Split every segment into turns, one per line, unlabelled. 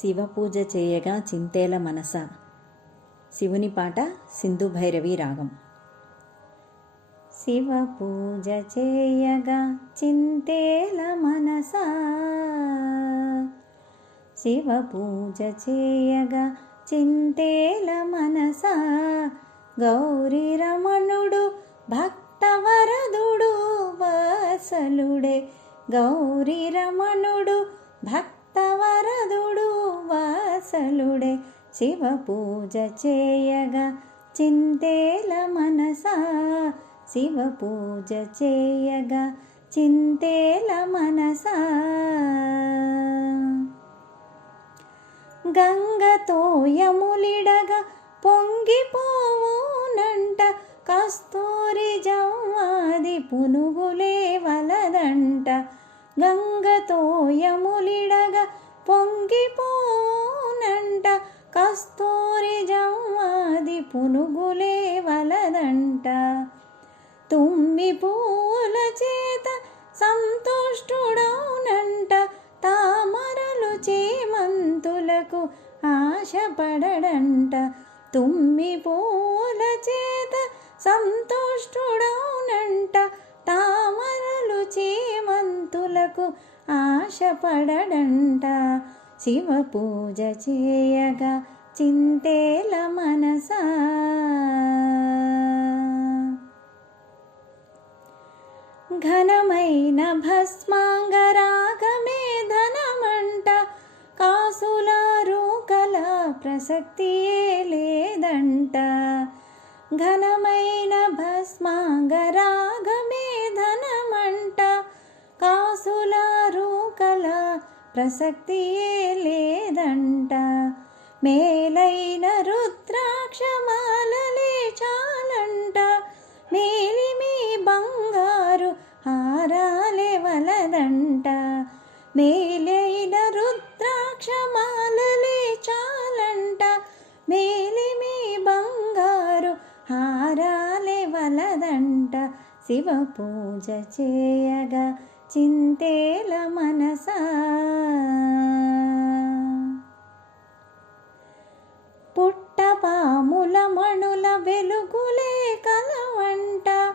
శివ పూజ చేయగా చింతేల మనస. శివుని పాట సింధు భైరవి రాగం. శివ పూజ చేయగా చింతేల మనస. శివ పూజ చేయగా చింతేల మనస. గౌరీ రమణుడు భక్తవరదుడు వాసలుడే. గౌరీ రమణుడు భక్తవరదుడు వాసలుడే శివ పూజ చేయగా చింతేల మనసా. శివ పూజ చేయగా చింతేల మనసా. గంగతో యములిడగా పొంగిపోవునంట కస్తూరి జవ్వాది పునుగులే వలదంట. గంగతో యములిడగా పొంగిపోనంట కస్తూరి జమ్మాది పునుగులే వలదంట. తుమ్మి పూల చేత సంతుష్టుడౌనంట తామరలు చేమంతులకు ఆశపడడంట. తుమ్మి పూల చేత సంతుష్టుడౌనంట తామరలు చేమంతులకు ఆశపడడంట. శివ పూజ చేయగా చింతేల మనసా. ఘనమైన భస్మాంగరాగమే ధనమంట. కాసుల రూకల ప్రసక్తియే లేదంట. ఘనమైన భస్మాంగరాగ ప్రసక్తియే లేదంట. మేలైన రుద్రాక్షమాలలే చాలంట. మేలిమి బంగారు హారాలే వలదంట. మేలైన రుద్రాక్షమాలలే చాలంట. మేలిమి బంగారు హారాలే వలదంట. శివ పూజ చేయగా చింతేల మనసా. పుట్టపాముల మణుల వెలుగులే కలవంట.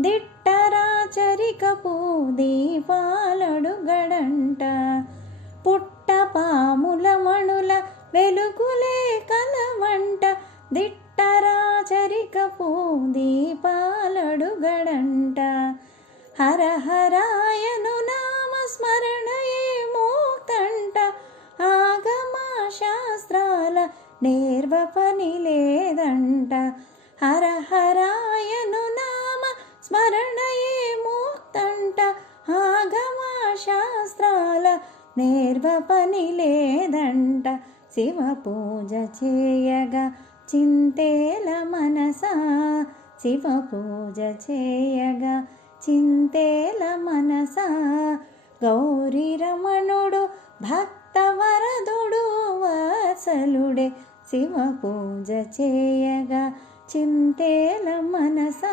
దిట్టరాచరికపు దీపాలడుగడంట పుట్టపాముల మణుల వెలుగులే కలవంట. దిట్టరాచరికపు దీపాలడుగడంట హర హరా నేర్వ పని లేదంట. హర హరాయను నామ స్మరణయే మోక్తంట ఆగమా శాస్త్రాల నేర్వ పని లేదంట. శివ పూజ చేయగా చింతేల మనసా. శివ పూజ చేయగా చింతేల మనసా. గౌరీ రమణుడు భక్త వరదుడు వాసలుడే. శివ పూజ చేయగా చింతేల మనసా.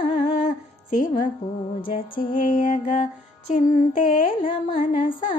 శివ పూజ చేయగా చింతేల మనసా.